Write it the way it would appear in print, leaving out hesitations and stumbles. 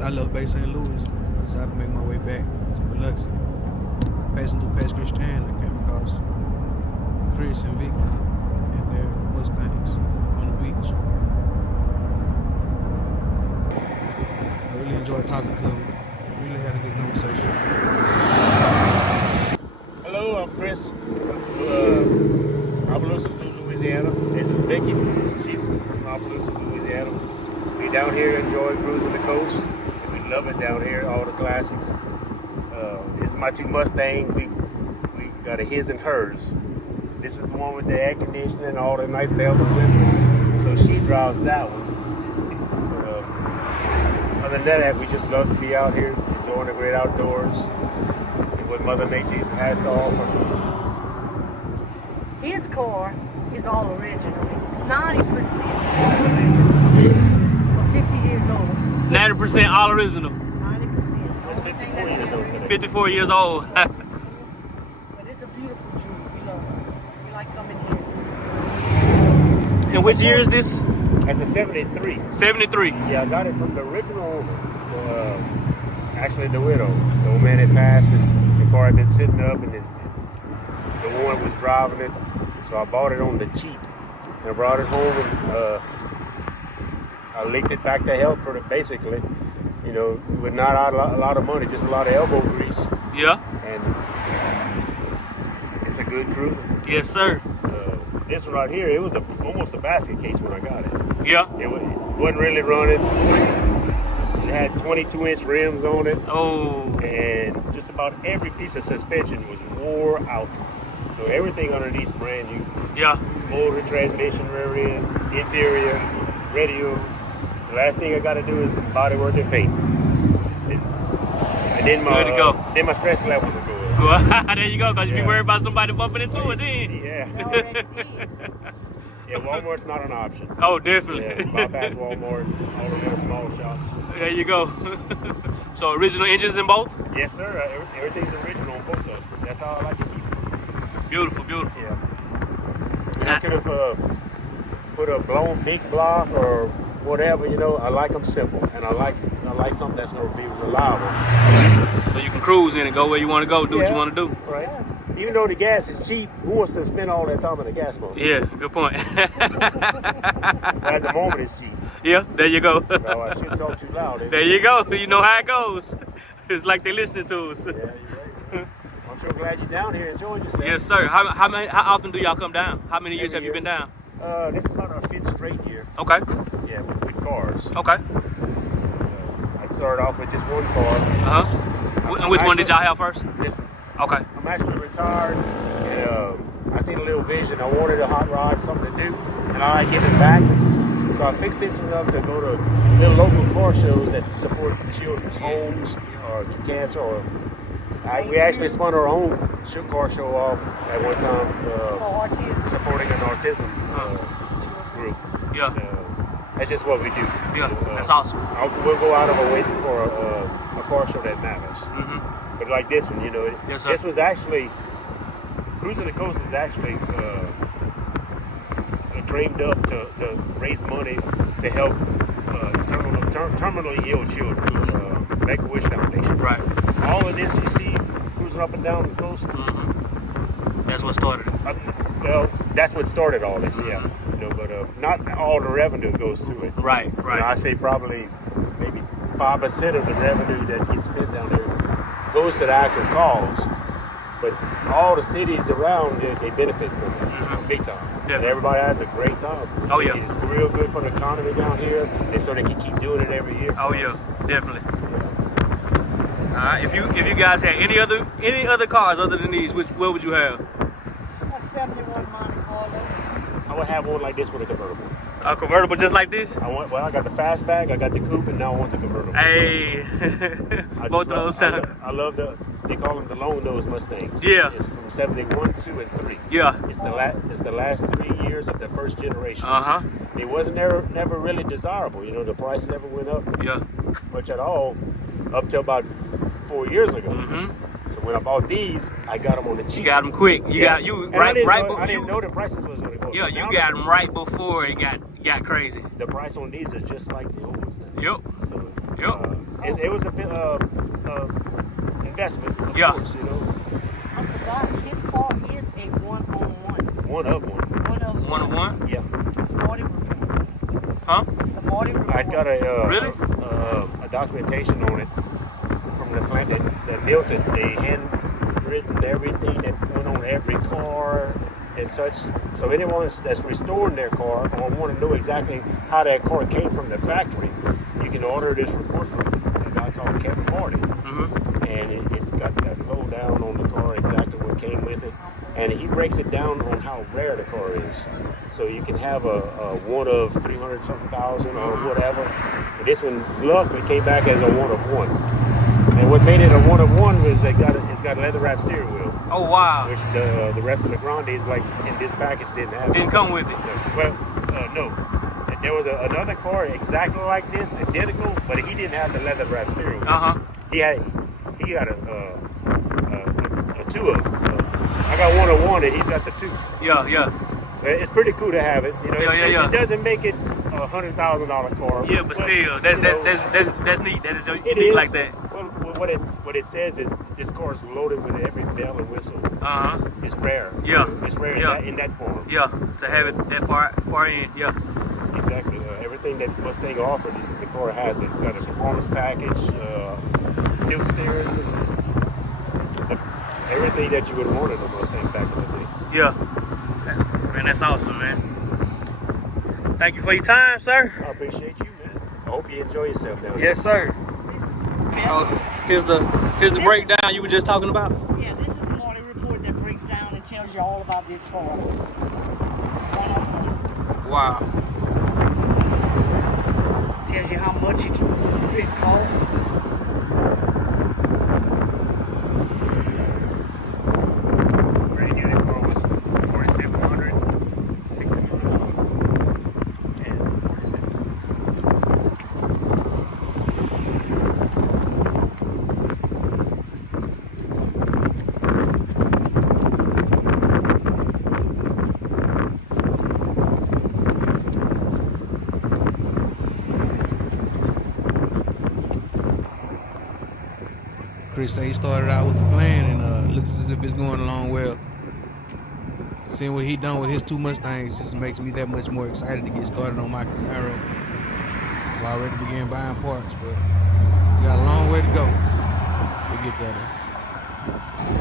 I left base St. Louis. I decided to make my way back to Biloxi. Passing through past Christian, I came across Chris and Vicky and their Mustangs on the beach. I really enjoyed talking to them. Really had a good conversation. Hello, I'm Chris from Opelousas, Louisiana. This is Vicky. She's from Opelousas, Louisiana. We down here enjoy Cruisin the Coast. And we love it down here, all the classics. This is my two Mustangs. We got a his and hers. This is the one with the air conditioning and all the nice bells and whistles. So she drives that one. Other than that, we just love to be out here enjoying the great outdoors and what Mother Nature has to offer. His car is all original, 90% all original, for 50 years old. 90% all original. 90%. It's 54 years old today. 54 years old. But it's a beautiful Jude. We love it. We like coming here. And which year is this? That's a 73. 73. Yeah, I got it from the original owner. Actually, the widow. The old man had passed, and the car had been sitting up, and the woman was driving it. So I bought it on the cheap, and I brought it home, and I licked it back to health, basically. You know, with not a lot of money, just a lot of elbow grease. Yeah. And it's a good cruiser. Yes, sir. This one right here, it was almost a basket case when I got it. Yeah. It wasn't really running. It had 22-inch rims on it. Oh. And just about every piece of suspension was wore out. So everything underneath's brand new. Yeah. Motor, transmission, rear end, interior, radio. The last thing I got to do is body work and paint. And then my, Good to go. Then my stress levels will go up. There you go, because you be worried about somebody bumping into it then. Yeah. Yeah, Walmart's not an option. Oh, definitely. Yeah, bypass Walmart, all the little small shops. There you go. So original engines in both? Yes, sir. Everything's original on both of them. That's how I like to keep it. Beautiful, beautiful. Yeah. And I could have put a blown big block or whatever, you know. I like them simple, and I like something that's going to be reliable. So you can cruise in and go where you want to go, do what you want to do. Right. Yes. Even though the gas is cheap, who wants to spend all that time in the gas pump? Yeah, good point. But at the moment, it's cheap. Yeah, there you go. No, I shouldn't talk too loud. There you go. You know how it goes. It's like they're listening to us. Yeah, you're right. I'm sure glad you're down here enjoying yourself. Yes, sir. How often do y'all come down? How many years have you been down? This is about our 5th straight year. Okay. Yeah, with cars. Okay. I started off with just one car. Uh-huh. And which one did y'all have first? This one. Okay. I'm actually retired, and I seen a little vision. I wanted a hot rod, something to do, and I like giving back. So I fixed this one up to go to little local car shows that support children's homes or cancer. We actually spun our own car show off at one time, supporting an autism group. Yeah. That's just what we do. Yeah, that's awesome. We'll go out of our way for a car show that matters. Mm-hmm. But like this one, you know, yes, sir. This was actually, Cruisin the Coast is actually dreamed up to raise money to help terminally ill children, Make-A-Wish Foundation. Right. All of this you see cruising up and down the coast. Mm-hmm. That's what started it. Well, that's what started all this, yeah. You know, but not all the revenue goes to it. Right, right. You know, I say probably maybe 5% of the revenue that gets spent down there goes to the actual cause, but all the cities around they benefit from it, big time. Yeah. And everybody has a great time. Oh yeah, it's real good for the economy down here, and so they can keep doing it every year. Oh yeah, definitely. If you guys had any other cars other than these, what would you have? A 71 Monte Carlo. I would have one like this with a convertible. A convertible just like this? I got the fastback, I got the coupe, and now I want the convertible. Hey, both of those sound. I love they call them the long nose Mustangs. Yeah. It's from 71, 2, and 3. Yeah. It's the last 3 years of the first generation. Uh-huh. It wasn't never really desirable. You know, the price never went up much at all up till about 4 years ago. Mm-hmm. So when I bought these, I got them on the cheap. You got them quick. I didn't know the prices was going to go. Yeah, So you got them right before it got got crazy. The price on these is just like the old ones. Yep. So, Yep. it was a bit investment, of Yeah. course, you know. I forgot, his car is a one-on-one. One of one. One of one. Yeah. It's Marti Report. Huh? The Marti Report. I got a Really? a documentation on it from the plant that built it. They handwritten everything that went on every car and such. So anyone that's restoring their car or want to know exactly how that car came from the factory, you can order this report from a guy called Kevin Marti. Mm-hmm. And it's got that lowdown on the car, exactly what came with it. And he breaks it down on how rare the car is. So you can have a one of 300-something thousand or whatever. And this one, luckily, came back as a one of one. And what made it a one of one was it's got a leather wrapped steering wheel. Oh wow. Which the rest of the Grandes, like in this package, didn't have. Didn't come with it. Well, no. And there was another car exactly like this, identical, but he didn't have the leather wrapped steering wheel. Uh huh. He got a two of them. I got one of one, and he's got the two. Yeah, yeah. So it's pretty cool to have it. You know, Yeah. It doesn't make it $100,000 car. Yeah, but still, that's neat. That is It unique is. like that. Well, what it says is this car is loaded with every bell and whistle. Uh huh. It's rare. Yeah. It's rare Yeah. in that form. Yeah. To have it that far in. Yeah. Exactly. Everything that Mustang offered, the car has it. It's got a performance package, tilt steering, everything that you would want in a Mustang back in the day. Yeah. Man, that's awesome, man. Thank you for your time, sir. I appreciate you, man. I hope you enjoy yourself down here. Yes, sir. This is Here's the breakdown you were just talking about. Yeah, this is the Marti Report that breaks down and tells you all about this car. One-on-one. Wow. Tells you how much it costs. Brand new car was $4,760 and 40 cents. Chris said he started out with the plan and looks as if it's going along well. Seeing what he done with his two Mustangs just makes me that much more excited to get started on my Camaro. I've already began buying parts, but we got a long way to go. We'll get there though.